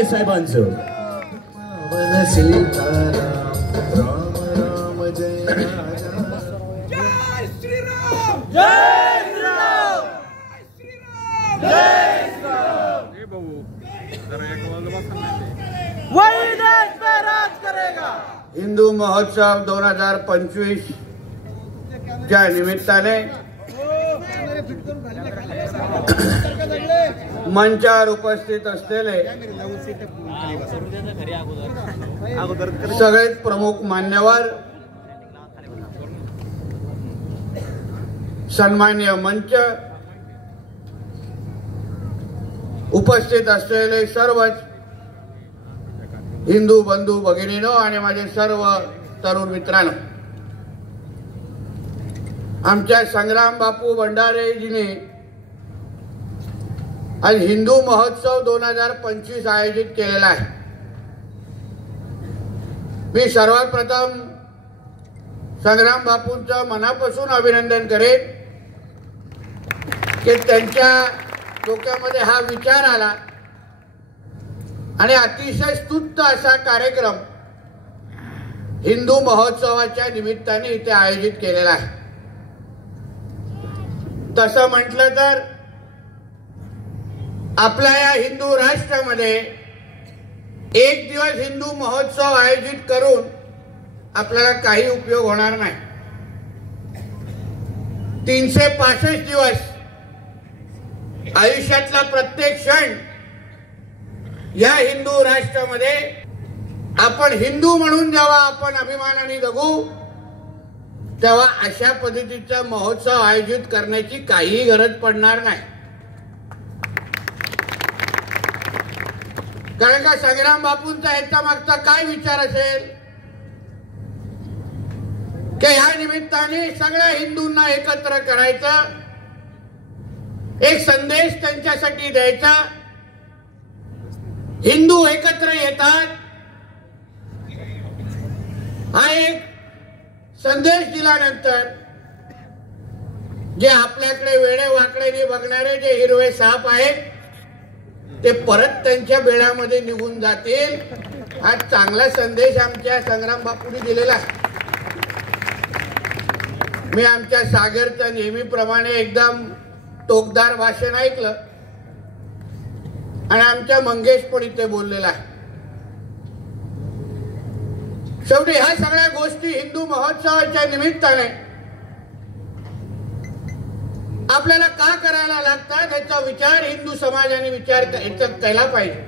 माने साहेबांचं. राम राम जय जय श्रीराम जय श्रीराम जय श्रीराम. हे भाऊ जरा एक वाजता बसा. वही देश पे राज करेगा. हिंदू महोत्सव 2025 च्या निमित्ताने मंचावर उपस्थित असलेले सगळेच प्रमुख मान्यवर, सन्मान्य मंच, उपस्थित असलेले सर्वच हिंदू बंधू भगिनीनो आणि माझे सर्व तरुण मित्रांनो, आमच्या संग्राम बापू भंडारेजीने आज हिंदू महोत्सव 2025 आयोजित केलेला आहे. मी सर्वात प्रथम संग्राम बापूंचं मनापासून अभिनंदन करेन की त्यांच्या डोक्यामध्ये हा विचार आला आणि अतिशय स्तुत्य असा कार्यक्रम हिंदू महोत्सवाच्या निमित्ताने इथे आयोजित केलेला आहे. तसं म्हटलं तर आपल्या या हिंदू राष्ट्रामध्ये एक दिवस हिंदू महोत्सव आयोजित करून आपल्याला काही उपयोग होणार नाही. 365 दिवस आयुष्यातला प्रत्येक क्षण या हिंदू राष्ट्रामध्ये आपण हिंदू म्हणून जेव्हा आपण अभिमानाने जगू तेव्हा अशा पद्धतीचा महोत्सव आयोजित करण्याची काहीही गरज पडणार नाही. कारण का संग्राम बापूंचा याच्या मागचा काय विचार असेल की ह्या निमित्ताने सगळ्या हिंदूंना एकत्र करायचं, एक संदेश त्यांच्यासाठी द्यायचा. हिंदू एकत्र येतात हा एक संदेश दिल्यानंतर जे आपल्याकडे वेडे वाकडेने बघणारे जे हिरवे साप आहेत ते परत त्यांच्या बेड्यामध्ये निघून जातील. हा चांगला संदेश आमच्या संग्राम बापूंनी दिलेला आहे. मी आमच्या सागरच्या नेहमीप्रमाणे एकदम टोकदार भाषण ऐकलं आणि आमच्या मंगेश पण इथे बोललेला आहे. शेवटी ह्या सगळ्या गोष्टी हिंदू महोत्सवाच्या निमित्ताने आपल्याला का करायला लागतात याचा विचार हिंदू समाजाने केला पाहिजे.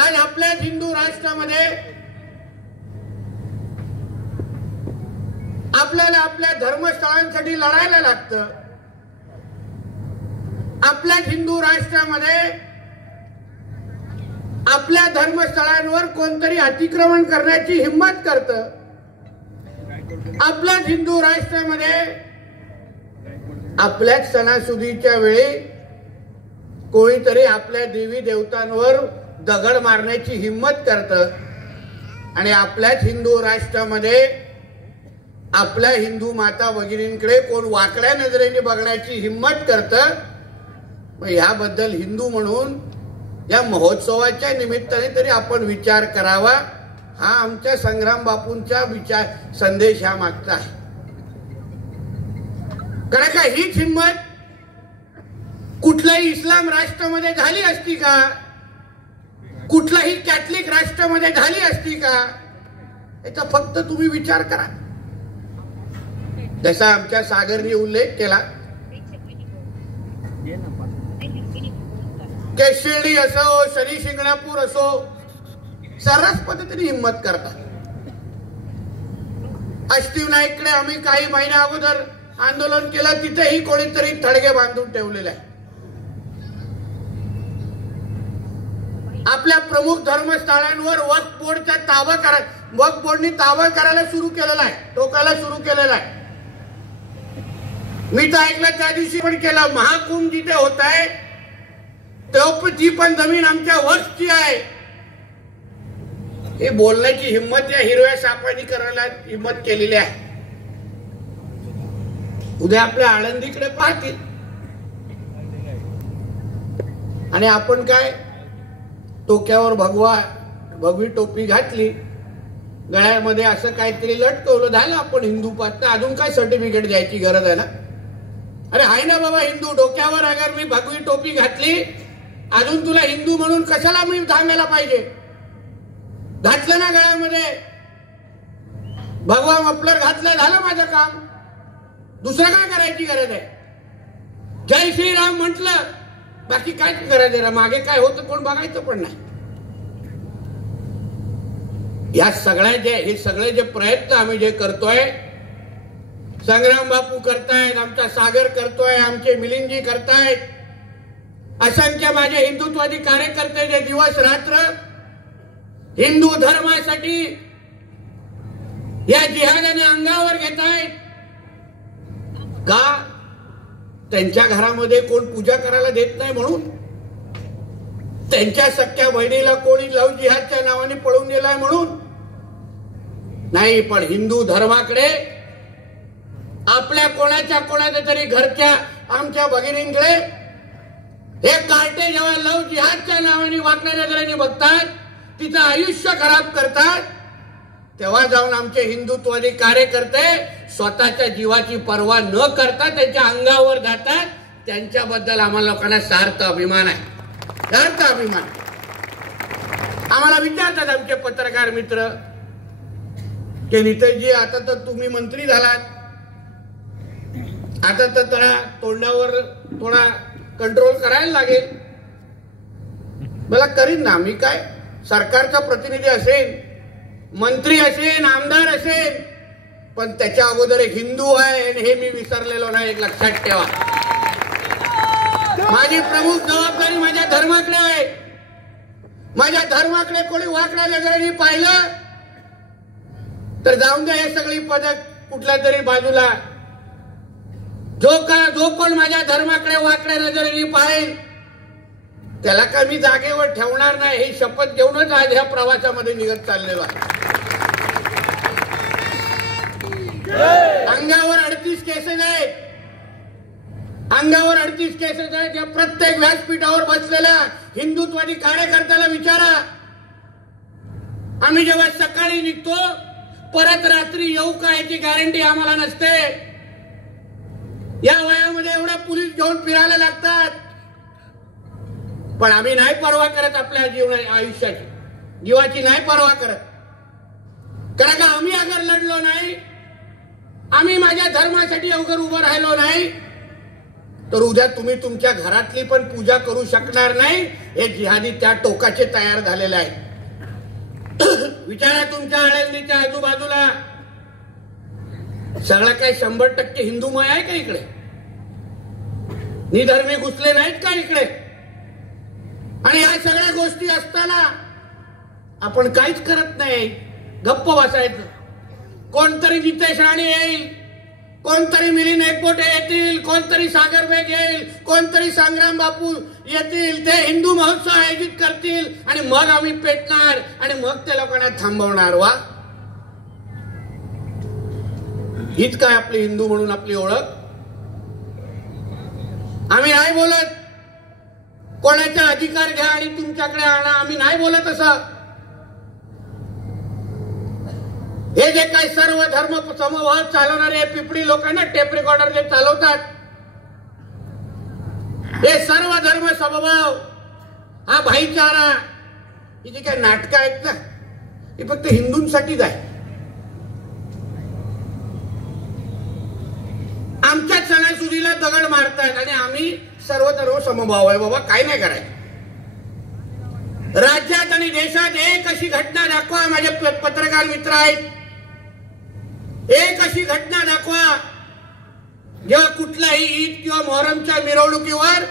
आज आपल्या हिंदू राष्ट्रामध्ये आपल्याला आपल्या धर्मस्थळांसाठी लढायला लागतं. आपल्या हिंदू राष्ट्रामध्ये आपल्या धर्मस्थळांवर कोणतरी अतिक्रमण करण्याची हिंमत करतं. आपल्या हिंदू राष्ट्रामध्ये आपल्याच सणासुदीच्या वेळी कोणीतरी आपल्या देवी देवतांवर दगड मारण्याची हिंमत करतं आणि आपल्याच हिंदू राष्ट्रामध्ये आपल्या हिंदू माता भगिनींकडे कोण वाकड्या नजरेने बघण्याची हिंमत करतं. मग ह्याबद्दल हिंदू म्हणून या महोत्सवाच्या निमित्ताने तरी आपण विचार करावा. हा आमच्या संग्राम बापूंचा विचार संदेश हा मागचा आहे. कारण का हीच हिंमत कुठल्याही इस्लाम राष्ट्रामध्ये झाली असती का, कुठल्याही कॅथलिक राष्ट्रामध्ये झाली असती का, याचा फक्त तुम्ही विचार करा. जसा आमच्या सागरने उल्लेख केला की शिर्डी असो, शनी शिंगणापूर असो, सर्रास पद्धतीने हिंमत करतात. अष्टविनायककडे आम्ही काही महिन्या अगोदर आंदोलन केलं, तिथेही कोणीतरी थडगे बांधून ठेवलेले आहे. आपल्या प्रमुख धर्मस्थळांवर वक्फ बोर्डचा ताबा करा, वक्फ बोर्डनी ताबा करायला सुरू केलेला आहे, टोकायला सुरू केलेला आहे. मी तर ऐकलं त्या दिवशी पण केलं, महाकुंभ जिथे होत आहे ती पण जमीन आमच्या वक्फची आहे. हे बोलण्याची हिंमत या हिरव्या सापांनी करायला हिंमत केलेली आहे. उद्या आपल्या आळंदीकडे पाहतील आणि आपण काय डोक्यावर भगवी टोपी घातली, गळ्यामध्ये असं काहीतरी लटकवलं, झालं आपण हिंदू पाहता. अजून काय सर्टिफिकेट द्यायची गरज आहे ना? अरे आहे ना बाबा हिंदू. डोक्यावर अगर मी भगवी टोपी घातली, अजून तुला हिंदू म्हणून कशाला मी सांगायला पाहिजे? घातलं ना गळ्यामध्ये, भगवा मफलर घातलं, झालं माझं काम. दुसरं काय करायची गरज आहे? जय श्रीराम म्हटलं, बाकी काय करायचं रे? मागे काय होतं कोण बघायचं पण नाही. या हे सगळे जे प्रयत्न आम्ही जे करतोय, संग्राम बापू करतायत, आमचा सागर करतोय, आमचे मिलिंदजी करतायत, असंख्य माझे हिंदुत्वादी कार्यकर्ते जे दिवस रात्र हिंदू धर्मासाठी या जिहादाने अंगावर घेत आहेत. का? त्यांच्या घरामध्ये कोण पूजा करायला देत नाही म्हणून? त्यांच्या सख्या बहिणीला कोणी लव जिहादच्या नावाने पळून गेलाय म्हणून? नाही, पण हिंदू धर्माकडे, आपल्या कोणाच्या तरी घरच्या आमच्या भगिनींकडे हे कार्टे जेव्हा लव जिहादच्या नावाने वाकड्या नजरेने बघतात, तिचं आयुष्य खराब करतात, तेव्हा जाऊन आमचे हिंदुत्वादी कार्यकर्ते स्वतःच्या जीवाची पर्वा न करता त्यांच्या अंगावर जातात. त्यांच्याबद्दल आम्हाला लोकांना सार्थ अभिमान आहे, सार्थ अभिमान. आम्हाला विचारतात आमचे पत्रकार मित्र की नितेशजी, आता तर तुम्ही मंत्री झालात, आता तर थोडा तोंडावर थोडा कंट्रोल करायला लागेल. मला करीन ना, मी काय सरकारचा प्रतिनिधी असेल, मंत्री असेल, आमदार असेल, पण त्याच्या अगोदर एक हिंदू आहे हे मी विसरलेलो नाही, एक लक्षात ठेवा. माझी प्रमुख जबाबदारी माझ्या धर्माकडे आहे. माझ्या धर्माकडे कोणी वाकड्या नजरेने पाहिलं तर जाऊन द्या हे सगळी पदक कुठल्या तरी बाजूला. जो कोण माझ्या धर्माकडे वाकड्या नजरेने पाहिल त्याला काय मी जागेवर ठेवणार नाही, ही शपथ घेऊनच आज ह्या प्रवासामध्ये निघत चाललेलो आहे. अंगावर 38 केसेस आहेत, अंगावर 38 केसेस आहेत. या प्रत्येक व्यासपीठावर बसलेल्या हिंदुत्वादी कार्यकर्त्याला विचारा, आम्ही जेव्हा सकाळी निघतो परत रात्री येऊ का याची गॅरंटी आम्हाला नसते. या वयामध्ये एवढा पोलीस घेऊन फिरायला लागतात, पण आम्ही नाही पर्वा करत आपल्या आयुष्याची, जीवाची नाही पर्वा करत. कारण का आम्ही अगर लढलो नाही, आम्ही माझ्या धर्मासाठी अवघड उभं राहिलो नाही, तर उद्या तुम्ही तुमच्या घरातली पण पूजा करू शकणार नाही. हे जिहादी त्या टोकाचे तयार झालेले आहेत. विचारा तुमच्या आळंदीच्या आजूबाजूला सगळं काही 100% हिंदूमय आहे का इकडे? निधर्मी घुसले नाहीत का इकडे? आणि या सगळ्या गोष्टी असताना आपण काहीच करत नाही, गप्प बसायचं. कोणतरी नितेश राणे येईल, कोणतरी मिलिंद एकबोटे येतील, कोणतरी सागर बेग येईल, कोणतरी संग्राम बापू येतील, ते हिंदू महोत्सव आयोजित करतील आणि मग आम्ही पेटणार आणि मग त्या लोकांना थांबवणार. वा, हीच काय आपली हिंदू म्हणून आपली ओळख? आम्ही नाही बोलत कोणाचा अधिकार घ्या आणि तुमच्याकडे आणा, आम्ही नाही बोलत असं. हे जे काही सर्व धर्म समभाव चालवणारे पिपडी लोकांना टेप रेकॉर्डर जे चालवतात, हे सर्व धर्म समभाव, हा भाईचारा, ही जी काही नाटकं आहेत ना, ही फक्त हिंदूंसाठीच आहे. आमच्या सणासुदीला दगड मारतात आणि आम्ही सर्व धर्म समभाव आहे. बाबा काय नाही करायचं. राज्यात आणि देशात एक अशी घटना दाखवा, माझे पत्रकार मित्र आहेत, एक अशी घटना दाखवा जेव्हा कुठलाही ईद किंवा मोहरमच्या मिरवणुकीवर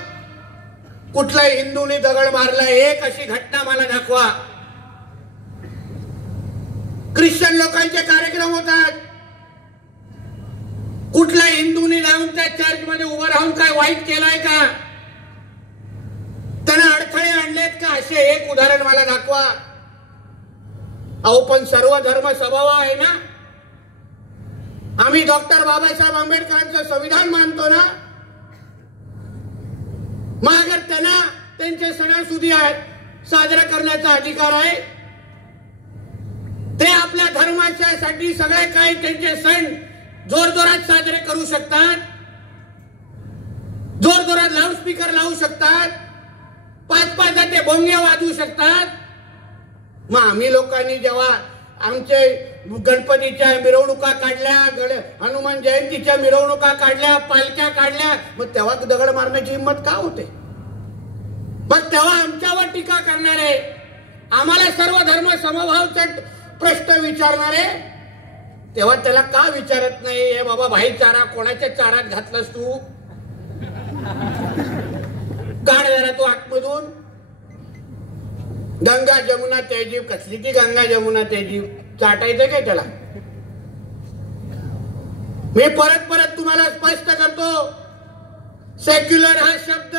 कुठल्याही हिंदूंनी दगड मारला. एक अशी घटना मला दाखवा. ख्रिश्चन लोकांचे कार्यक्रम होतात, कुठल्या हिंदूंनी जाऊन त्या चर्चमध्ये उभं राहून काय वाईट केलंय का, त्यांना अडथळे आणलेत का, असे एक उदाहरण मला दाखवा. अहो पण सर्व धर्म समभाव आहे ना. आम्ही डॉक्टर बाबासाहेब आंबेडकरांचं संविधान मानतो ना. मग अगर त्यांना त्यांचे सणासुदी आहेत, साजरा करण्याचा अधिकार आहे. ते आपल्या धर्माच्यासाठी सगळे काही त्यांचे सण जोरजोरात साजरे करू शकतात, जोरजोरात लाऊडस्पीकर लावू शकतात, 5-5 ते भोंगे वाजवू शकतात. मग आम्ही लोकांनी जेव्हा आमचे गणपतीच्या मिरवणुका काढल्या, हनुमान जयंतीच्या मिरवणुका काढल्या, पालख्या काढल्या, मग तेव्हा दगड मारण्याची हिंमत का होते? मग तेव्हा आमच्यावर टीका करणारे, आम्हाला सर्व धर्म समभावचा प्रश्न विचारणारे, तेव्हा त्याला का विचारत नाही, हे बाबा भाईचारा कोणाच्या चारात घातलास तू? काढ जरा तू आतमधून. गंगा जमुना तेजीव, कसली ती गंगा जमुना तेजीव? चाटायचं काय त्याला? मी परत परत तुम्हाला स्पष्ट करतो, सेक्युलर हा शब्द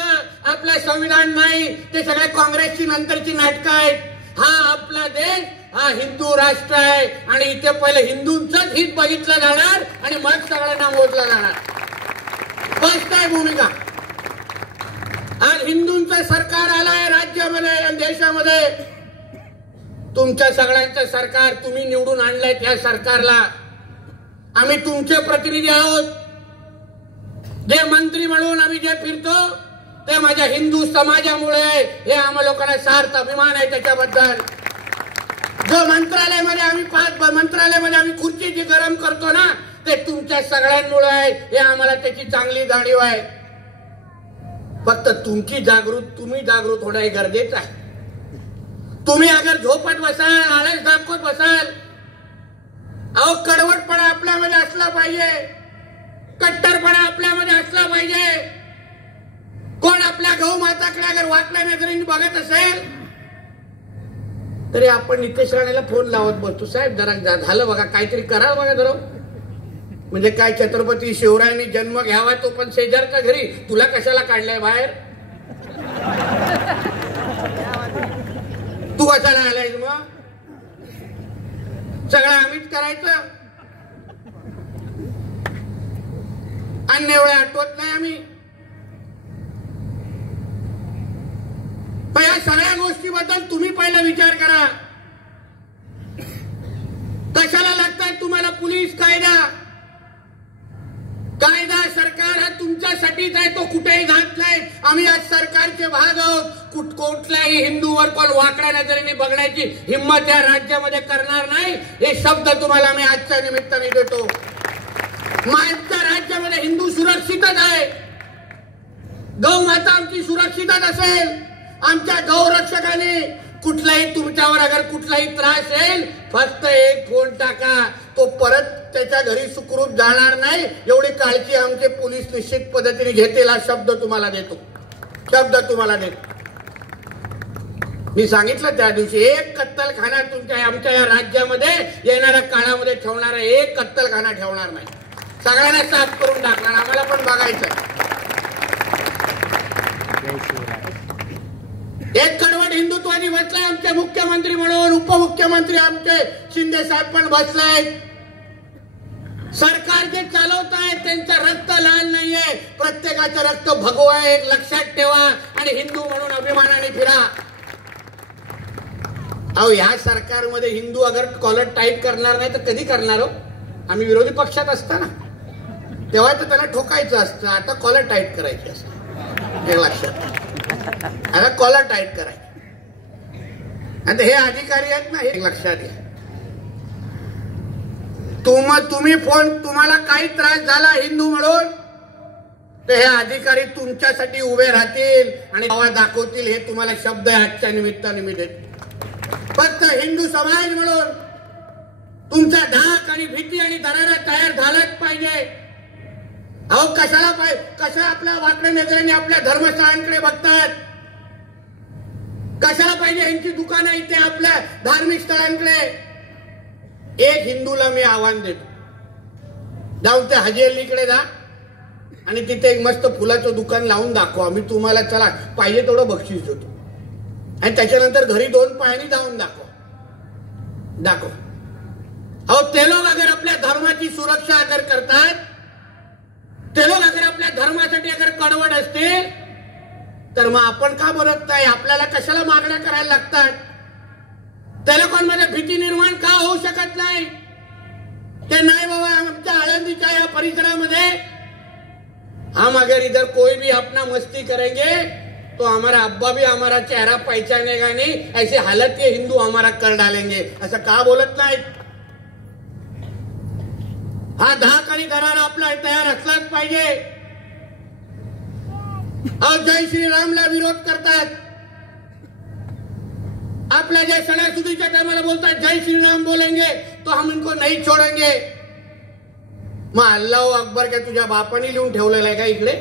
आपला संविधान नाही, ते सगळे काँग्रेसची नंतरची नाटकं आहेत. हा आपला देश, हा हिंदू राष्ट्र आहे आणि इथे पहिले हिंदूंचंच हित बघितलं जाणार आणि मग सगळ्यांना मोजलं जाणार. स्पष्ट आहे भूमिका. आज हिंदूंचं सरकार आलंय राज्यामध्ये आणि देशामध्ये. तुमच्या सगळ्यांचं सरकार, तुम्ही निवडून आणलंय त्या सरकारला. आम्ही तुमचे प्रतिनिधी आहोत. जे मंत्री म्हणून आम्ही जे फिरतो ते माझ्या हिंदू समाजामुळे, हे आम्हा लोकांना सार्थ अभिमान आहे त्याच्याबद्दल. जो मंत्रालयामध्ये आम्ही खुर्ची जी गरम करतो ना, ते तुमच्या सगळ्यांमुळे आहे, हे आम्हाला त्याची चांगली जाणीव आहे. फक्त तुम्ही जागृत होणं हे गरजेचं आहे. तुम्ही अगर झोपत बसाल, आळस दाखवत बसाल, अहो कडवटपणा आपल्यामध्ये असला पाहिजे, कट्टरपणा आपल्यामध्ये असला पाहिजे. कोण आपल्या गौ माताकडे अगर वाकड्या नजरेने बघत असेल तरी आपण नितेश राणेला फोन लावत बसतो, साहेब जरा झालं बघा, काहीतरी करा बघा जरा. म्हणजे काय छत्रपती शिवरायांनी जन्म घ्यावा तो पण शेजारच्या घरी, तुला कशाला काढलाय बाहेर? तू कशाला आलायस? मग सगळं आम्हीच करायचं. अन्य वेळा आठवत नाही आम्ही. पण या सगळ्या गोष्टीबद्दल तुम्ही पहिला विचार करा. कशाला लागतात तुम्हाला पोलीस कायदा? कायदा सरकार हा तुमच्यासाठीच आहे, तो कुठेही जात नाही. आम्ही आज सरकारचे भाग आहोत. कुठल्याही हिंदूवर कोण वाकड्या नजरेने बघण्याची हिंमत या राज्यामध्ये करणार नाही, हे शब्द तुम्हाला मी आजच्या निमित्ताने देतो. आमच्या राज्यामध्ये हिंदू सुरक्षितच आहे. गौ माता आमची सुरक्षितच असेल. आमच्या गौरक्षकाने कुठलाही तुमच्यावर अगर कुठलाही त्रास येईल, फक्त एक फोन टाका, तो परत त्याच्या घरी सुखरूप जाणार नाही, एवढी काळजी आमचे पोलीस निश्चित पद्धतीने घेतील. हा शब्द तुम्हाला देतो. मी सांगितलं त्या दिवशी, एक कत्तलखाना आमच्या या राज्यामध्ये येणाऱ्या काळामध्ये ठेवणारा एक कत्तलखाना ठेवणार नाही. सगळ्यांना साफ करून टाकणार. आम्हाला पण बघायचं. एक कडवट हिंदुत्वादी बसलाय आमचे मुख्यमंत्री म्हणून, उपमुख्यमंत्री आमचे शिंदे साहेब पण बसलाय. सरकार जे चालवत आहे त्यांचं रक्त लाल नाहीये, प्रत्येकाचं रक्त भगवा आहे. एक लक्षात ठेवा आणि हिंदू म्हणून अभिमानाने फिरा. अहो या सरकारमध्ये हिंदू अगर कॉलर टाईट करणार नाही तर कधी करणार हो? आम्ही विरोधी पक्षात असताना तेव्हा तर त्यांना ठोकायचं असतं. आता कॉलर टाईट करायची असतं, हे लक्षात. आता कॉलर टाईट करायची. आता हे अधिकारी आहेत ना, हे लक्षात घ्या. तुम्हाला काही त्रास झाला हिंदू म्हणून, तर हे अधिकारी तुमच्यासाठी उभे राहतील आणि आवाज दाखवतील. हे तुम्हाला शब्द आजच्या निमित्ताने मी देतो. फक्त हिंदू समाज म्हणून तुमचा धाक आणि भीती आणि दरारा तयार झालाच पाहिजे. अहो कशा आपल्या वाकड्या नजरेने आपल्या धर्मस्थळांकडे बघतात? कशाला पाहिजे यांची दुकानं इथे आपल्या धार्मिक स्थळांकडे? एक हिंदूला मी आव्हान देतो, जाऊन ते हाजी अलीकडे जा आणि तिथे एक मस्त फुलाचं दुकान लावून दाखवा. मी तुम्हाला चला पाहिजे तेवढं बक्षीस देतो. आणि त्याच्यानंतर घरी 2 पायांनी जाऊन दाखवा. अहो ते लोक अगर आपल्या धर्माची सुरक्षा अगर करतात, ते लोक अगर आपल्या धर्मासाठी अगर कडवड असतील, तर मग आपण का बोलत नाही? आपल्याला कशाला मागण्या करायला लागतात? त्या लोकांमध्ये भीती निर्माण का होऊ शकत नाही? ते नाही बाबा, आमच्या आळंदीच्या या परिसरामध्ये हम अगर इधर कोई भी अपना मस्ती करेंगे तो हमारा अब्बा भी हमारा चेहरा पहचानेगा नहीं, ऐसी हालत ये हिंदू हमारा कर डालेंगे, असं का बोलत नाही? हा धाक आणि दरार आपला तयार असलाच पाहिजे. जय श्रीरामला विरोध करतात. आपल्या जे सणासुदीच्या टायमाला बोलतात जय श्रीराम बोलेंगे तो हम इनको नहीं छोडेंगे. मग अल्लाह अकबर काय तुझ्या बापाने लिहून ठेवलेलं आहे का इकडे?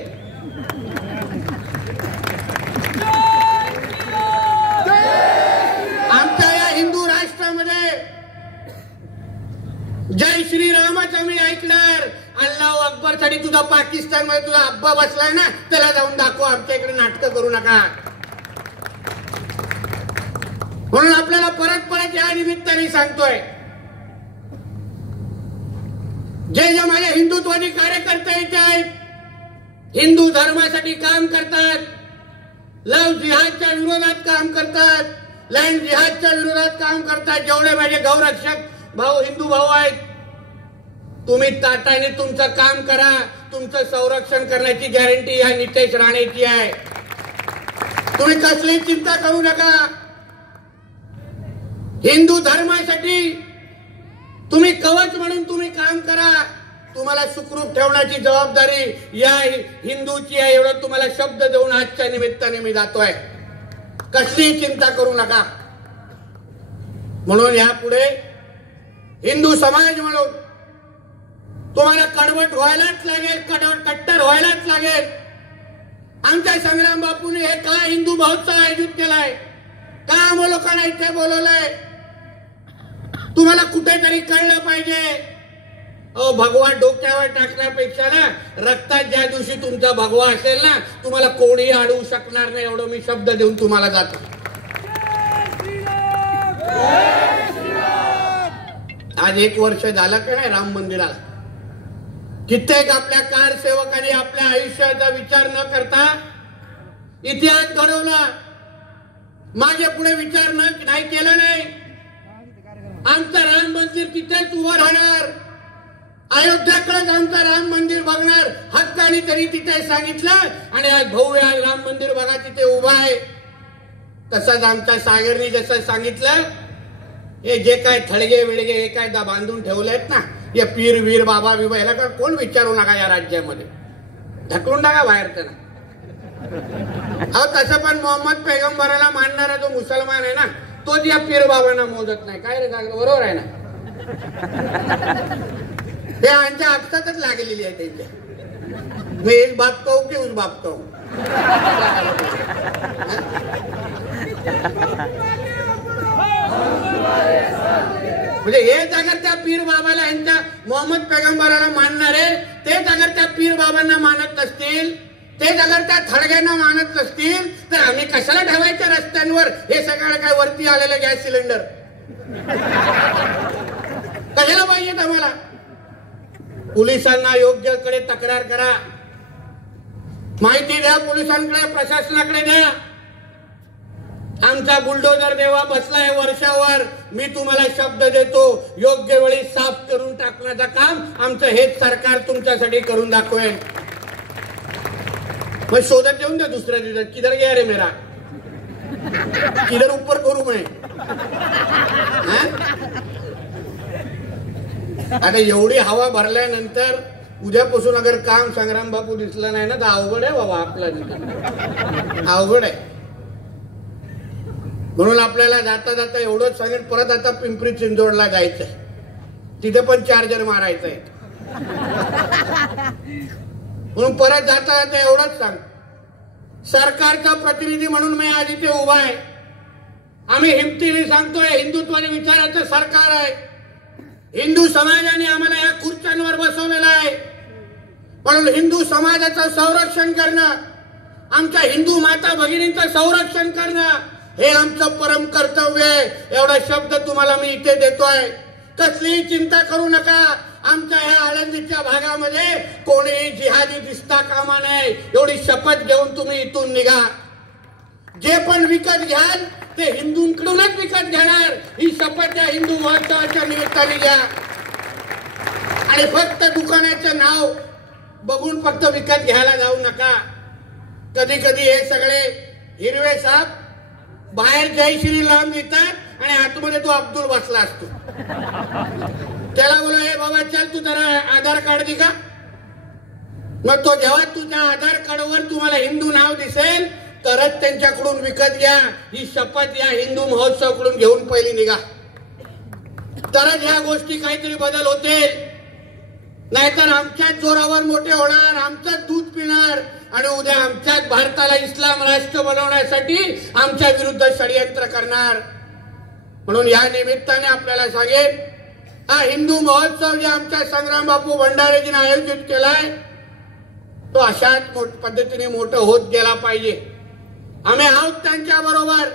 आमच्या या हिंदू राष्ट्रामध्ये जय श्रीरामाचं मी ऐकणार. अल्लाह अकबर साठी तुझा पाकिस्तान मध्ये तुझा अब्बा बसलाय ना, त्याला जाऊन दाखव. आमच्या इकडे नाटकं करू नका. म्हणून आपल्याला परत परत या निमित्ताने सांगतोय, जे जे माझे हिंदुत्वादी कार्यकर्ते इथे आहेत, हिंदू धर्मासाठी काम करतात, लव्ह जिहादच्या विरोधात काम करतात, लँड जिहादच्या विरोधात काम करतात, जेवढे माझे गौरक्षक भाऊ हिंदू भाऊ आहेत, तुम्ही ताटाने तुमचं काम करा. तुमचं संरक्षण करण्याची गॅरंटी या नितेश राणेची आहे. तुम्ही कसली चिंता करू नका. हिंदू धर्मासाठी तुम्ही कवच म्हणून तुम्ही काम करा. तुम्हाला सुखरूप ठेवण्याची जबाबदारी या हिंदूची आहे, एवढं तुम्हाला शब्द देऊन आजच्या निमित्ताने मी जातोय. कसली चिंता करू नका. म्हणून यापुढे हिंदू समाज म्हणून तुम्हाला कडवट व्हायलाच लागेल, कट्टर व्हायलाच लागेल. आमच्या संग्राम बापूने हे का हिंदू महोत्सव आयोजित केलाय? का आम्हा लोकांना इथे बोलवलंय? तुम्हाला कुठेतरी कळलं पाहिजे. भगवा डोक्यावर टाकण्यापेक्षा ना, रक्तात ज्या दिवशी तुमचा भगवा असेल ना, तुम्हाला कोणीही अडवू शकणार नाही, एवढं मी शब्द देऊन तुम्हाला जातो. आज 1 वर्ष झालं का नाही राम मंदिराला? कित्येक आपल्या कारसेवकांनी आपल्या आयुष्याचा विचार न करता इतिहास घडवला, मागे पुढे विचार नाही केला. नाही, आमचं राम मंदिर तिथेच उभं राहणार. अयोध्याकडेच आमचं राम मंदिर बघणार हक्काने तरी तिथे सांगितलं. आणि आज भव्य राम मंदिर बघा तिथे उभा आहे. तसंच आमच्या सागरनी जसं सांगितलं, हे जे काय थडगे विडगे हे काय बांधून ठेवलेत ना, हे पीर वीर बाबा बिबा, याला का कोण विचारू नका. या राज्यामध्ये ढकलून टाका बाहेर त्याला. तसं पण मोहम्मद पैगंबराला मानणारा जो मुसलमान आहे ना, तोच या पीर बाबांना मोजत नाही. काय रे सांगतो, बरोबर आहे ना? हे आमच्या आपसातच लागलेली आहे त्यांच्या. मी एक बाप कहू की उस बाप कहू? म्हणजे हेच अगर त्या पीर बाबाला यांच्या मोहम्मद पैगंबराला मानणारे तेच अगर त्या पीर बाबांना मानत नसतील, तेच अगर त्या थडग्यांना मानत नसतील, तर आम्ही कशाला ठेवायच्या रस्त्यांवर हे सगळं काय वरती आलेलं गॅस सिलेंडर? कशाला पाहिजेत आम्हाला? पोलिसांना योग्यकडे तक्रार करा, माहिती द्या पोलिसांकडे, प्रशासनाकडे द्या. आमचा बुलडोजर देवा बसलाय वर्षावर. मी तुम्हाला शब्द देतो, योग्य वेळी साफ करून टाकण्याचं काम आमचं हेच सरकार तुमच्यासाठी करून दाखवेल. मग शोधत येऊन द्या दुसऱ्या दिवसात, किधर गया रे मेरा, किधर ऊपर करू मैं? आता एवढी हवा भरल्यानंतर उद्यापासून अगर काम संग्राम बापू दिसलं नाही ना, तर अवघड आहे बाबा आपला, अवघड आहे. म्हणून आपल्याला जाता जाता एवढंच सांगेल, परत आता पिंपरी चिंचवडला जायचंय, तिथे पण चार्जर मारायचंय. म्हणून परत जाता जाता एवढंच सांग, सरकारचा प्रतिनिधी म्हणून मी आज इथे उभा आहे. आम्ही हिमतीने सांगतोय, हिंदुत्वाच्या विचाराचं सरकार आहे. हिंदू समाजाने आम्हाला या खुर्च्यांवर बसवलेलं आहे. म्हणून हिंदू समाजाचं संरक्षण करणं, आमच्या हिंदू माता भगिनींचं संरक्षण करणं हे आमचं परम कर्तव्य आहे. एवढा शब्द तुम्हाला मी इथे देतोय. कसलीही चिंता करू नका. आमच्या ह्या आळंदीच्या भागामध्ये कोणीही जिहादी दिसता कामा नये, एवढी शपथ घेऊन तुम्ही इथून निघा. जे पण विकत घ्याल ते हिंदूंकडूनच विकत घेणार, ही शपथ या हिंदू महोत्सवाच्या निमित्ताने घ्या. आणि फक्त दुकानाचं नाव बघून फक्त विकत घ्यायला जाऊ नका. कधी कधी हे सगळे हिरवे साप बाहेर जय श्रीराम लिहितात आणि आतमध्ये तो अब्दुल बसला असतो. त्याला बोला, हे बाबा चल तू जरा आधार कार्ड दे का. मग तो जेव्हा तुझ्या आधार कार्डवर तुम्हाला हिंदू नाव दिसेल तरच त्यांच्याकडून विकत घ्या. ही शपथ या हिंदू महोत्सवाकडून घेऊन पहिली निघा, तरच ह्या गोष्टी काहीतरी बदल होतील. नाहीतर आमच्याच जोरावर मोठे होणार, आमचंच दूध पिणार आणि उद्या आमच्याच भारताला इस्लाम राष्ट्र बनवण्यासाठी आमच्या विरुद्ध षडयंत्र करणार. म्हणून या निमित्ताने आपल्याला सांगेन, हा हिंदू महोत्सव जे आमच्या संग्राम बापू भंडारेजीने आयोजित केलाय तो अशाच पद्धतीने मोठं होत गेला पाहिजे. आम्ही आहोत त्यांच्या बरोबर.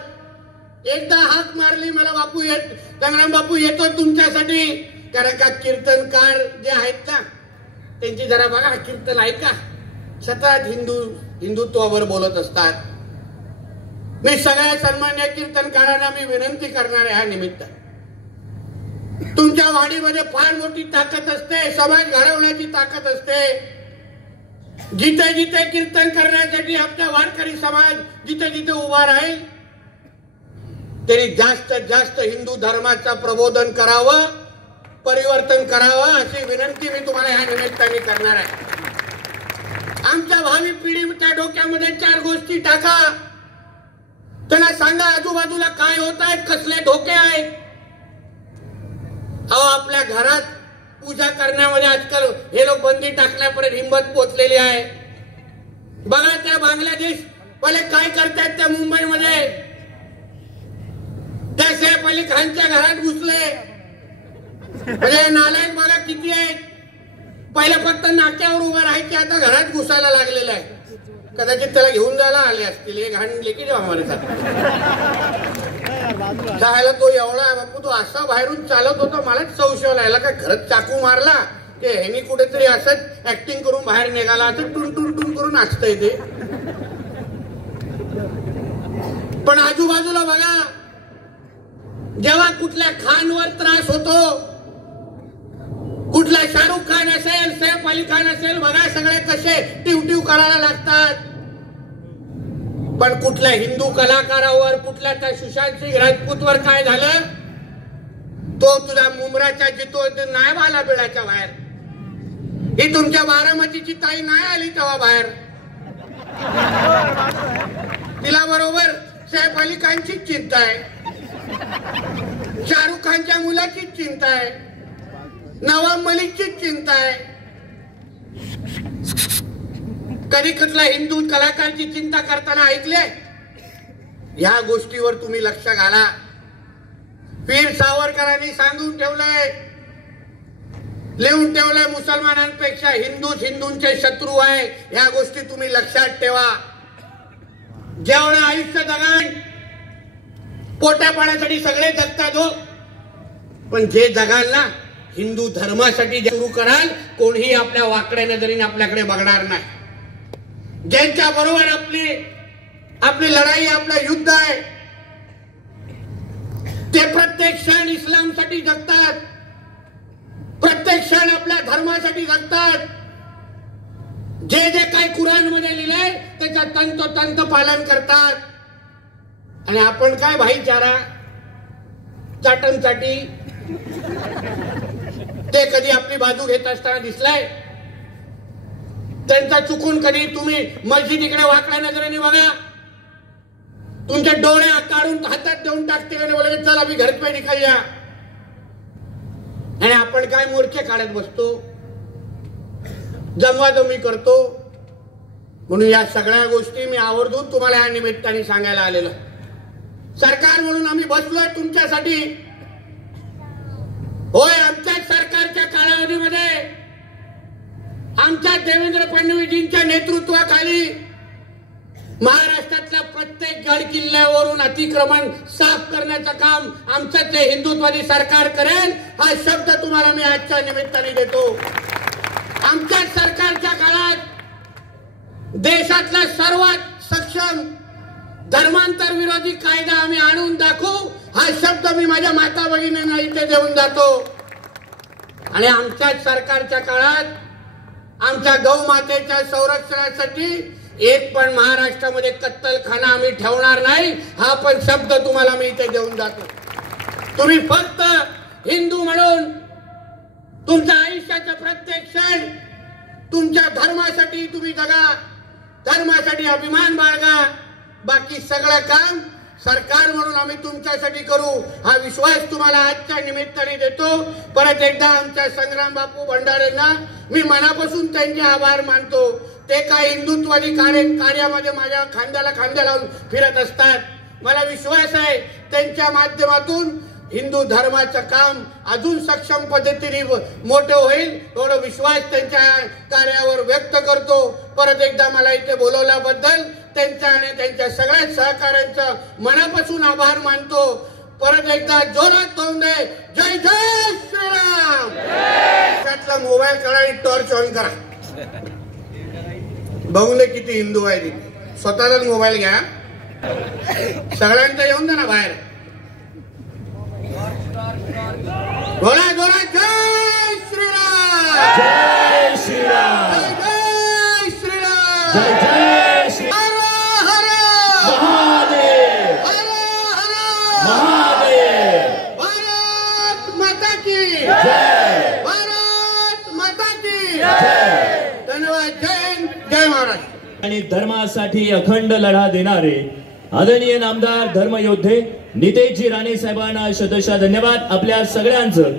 एकदा हाक मारली मला, बापू संग्राम बापू येतो तुमच्यासाठी. कारण का कीर्तनकार जे आहेत ना त्यांची जरा बघा कीर्तन ऐका, सतत हिंदुत्वावर बोलत असतात. मी सगळ्या सन्मान्य कीर्तनकारांना मी विनंती करणार आहे, ह्या निमित्त तुमच्या वाडीमध्ये फार मोठी ताकद असते, समाज घडवण्याची ताकद असते. जिथे जिथे कीर्तन करण्यासाठी आपला वारकरी समाज जिथे जिथे उभा राहील त्यांनी जास्तीत जास्त हिंदू धर्माचं प्रबोधन करावं, परिवर्तन करावं अशी विनंती मी तुम्हाला ह्या निमित्ताने करणार आहे. आमच्या भावी पिढीच्या डोक्यामध्ये 4 गोष्टी टाका. त्यांना सांगा आजूबाजूला काय होत आहेत, कसले धोके आहेत. अहो, आपल्या घरात पूजा करण्यामध्ये आजकाल हे लोक बंदी टाकण्यापर्यंत हिंमत पोचलेली आहे. बघा त्या बांगलादेश पहिले काय करतात, त्या मुंबईमध्ये त्या सैफ अली खानच्या घरात घुसले. म्हणजे नालायक बघा किती आहेत. पहिले फक्त नाक्यावर उभं राहायचे, आता घरात घुसायला लागलेलं आहे. कदाचित त्याला घेऊन जायला आले असतील, हे घाण लेकी जेव्हा हमारे साथ तो एवढा बापू, तो असा बाहेरून चालत होता, मलाच संशय लागला का घरात चाकू मारला की ह्यानी कुठेतरी असंच ऍक्टिंग करून बाहेर निघाला. असं टून टून टून करून नाचतंय ते. पण आजूबाजूला बघा, जेव्हा कुठल्या खानवर त्रास होतो, कुठला शाहरुख खान असेल, सैफ अली खान असेल, बघा सगळे कसे टिवटिव करायला लागतात. पण कुठल्या हिंदू कलाकारावर, कुठल्या त्या सुशांत सिंग राजपूतवर काय झालं, तो तुझ्या मुंबराच्या जितो नाही आला बिळाच्या बाहेर. ही तुमच्या बारामतीची ताई नाही आली तेव्हा बाहेर. तिला बरोबर सैफ अली खानचीच चिंता आहे, शाहरुख खानच्या मुलाचीच चिंता आहे, नवाब मलिकचीच चिंता आहे. कधी कुठला हिंदू कलाकारची चिंता करताना ऐकले? या गोष्टीवर तुम्ही लक्ष घाला. वीर सावरकरांनी सांगून ठेवलंय, लिहून ठेवलंय, मुसलमानांपेक्षा हिंदूंचे शत्रू आहे. या गोष्टी तुम्ही लक्षात ठेवा. जेवढं आयुष्य जगाल पोटा पाण्यासाठी सगळे जगतात हो, पण जे जगाल ना हिंदू धर्मासाठी सुरू कराल, कोणीही आपल्या वाकड्या नजरेने आपल्याकडे बघणार नाही. ज्यांच्या बरोबर आपली लढाई, आपलं युद्ध आहे, ते प्रत्येक क्षण इस्लामसाठी जगतात, प्रत्येक क्षण आपल्या धर्मासाठी जगतात. जे जे काही कुराणमध्ये लिहिलंय त्याचं तंतोतंत पालन करतात. आणि आपण काय भाईचारा, चाटणचाटी, ते कधी आपली बाजू घेत असताना दिसलाय? त्यांचा चुकून कधी तुम्ही मस्जिदीकडे वाकड्या नजरेने बघा, तुमचे डोळे काढून हातात देऊन टाकते आणि बोलले चल अभी घर पे निकल जा. आणि आपण काय मोर्चे काढत बसतो, जमवाजमी करतो. म्हणून या सगळ्या गोष्टी मी आवर्जून तुम्हाला या निमित्ताने सांगायला आलेलो. सरकार म्हणून आम्ही बसलोय तुमच्यासाठी. होय, आमच्या सरकारच्या कालावधीमध्ये आमच्या देवेंद्र फडणवीसजींच्या नेतृत्वाखाली महाराष्ट्रातल्या प्रत्येक गड किल्ल्यावरून अतिक्रमण साफ करण्याचं काम आमचं ते हिंदुत्वादी सरकार करेल, हा शब्द तुम्हाला मी आजच्या निमित्ताने देतो. आमच्या सरकारच्या काळात देशातला सर्वात सक्षम धर्मांतर विरोधी कायदा आम्ही आणून दाखवू, हा शब्द मी माझ्या माता भगिनींना इथे देऊन जातो. आणि आमच्याच सरकारच्या काळात आमच्या गौमातेच्या संरक्षणासाठी एक पण महाराष्ट्रामध्ये कत्तलखाना आम्ही ठेवणार नाही, हा पण शब्द तुम्हाला मी इथे देऊन जातो. तुम्ही फक्त हिंदू म्हणून तुमच्या आयुष्याचा प्रत्येक क्षण तुमच्या धर्मासाठी तुम्ही जगा, धर्मासाठी अभिमान बाळगा. बाकी सगळं काम सरकार म्हणून आम्ही तुमच्यासाठी करू, हा विश्वास तुम्हाला आजच्या निमित्ताने देतो. परत एकदा आमच्या संग्राम बापू भंडारेंना मी मनापासून त्यांचे आभार मानतो. ते काय हिंदुत्वादी कार्यामध्ये माझ्या खांद्याला खांद्या लावून फिरत असतात. मला विश्वास आहे त्यांच्या माध्यमातून हिंदू धर्माचं काम अजून सक्षम पद्धतीने मोठे होईल, एवढा विश्वास त्यांच्या कार्यावर व्यक्त करतो. परत एकदा मला इथे बोलवल्याबद्दल त्यांच्या आणि त्यांच्या सगळ्या सहकाऱ्यांचं मनापासून आभार मानतो. परत एकदा जोरात होऊन दे जय जय श्रीराम. त्यातला मोबाईल काढा आणि टॉर्च ऑन करा, बघून दे किती हिंदू आहे तिथे. स्वतःचाच मोबाईल घ्या, सगळ्यांचा येऊन दे ना बाहेर. बोला जोरात जय श्रीराम, जय श्रीराम, जय श्रीराम, जय जय श्री हर हर महादेव, हर हर महादेव. भारत माता की जय, भारत माता की जय. धन्यवाद. जय हिंद, जय महाराष्ट्र. आणि धर्मासाठी अखंड लढा देणारे आदरणीय नामदार धर्मयोद्धे नितेशजी राणे साहेबांना शतशः धन्यवाद. आपल्या सगळ्यांचं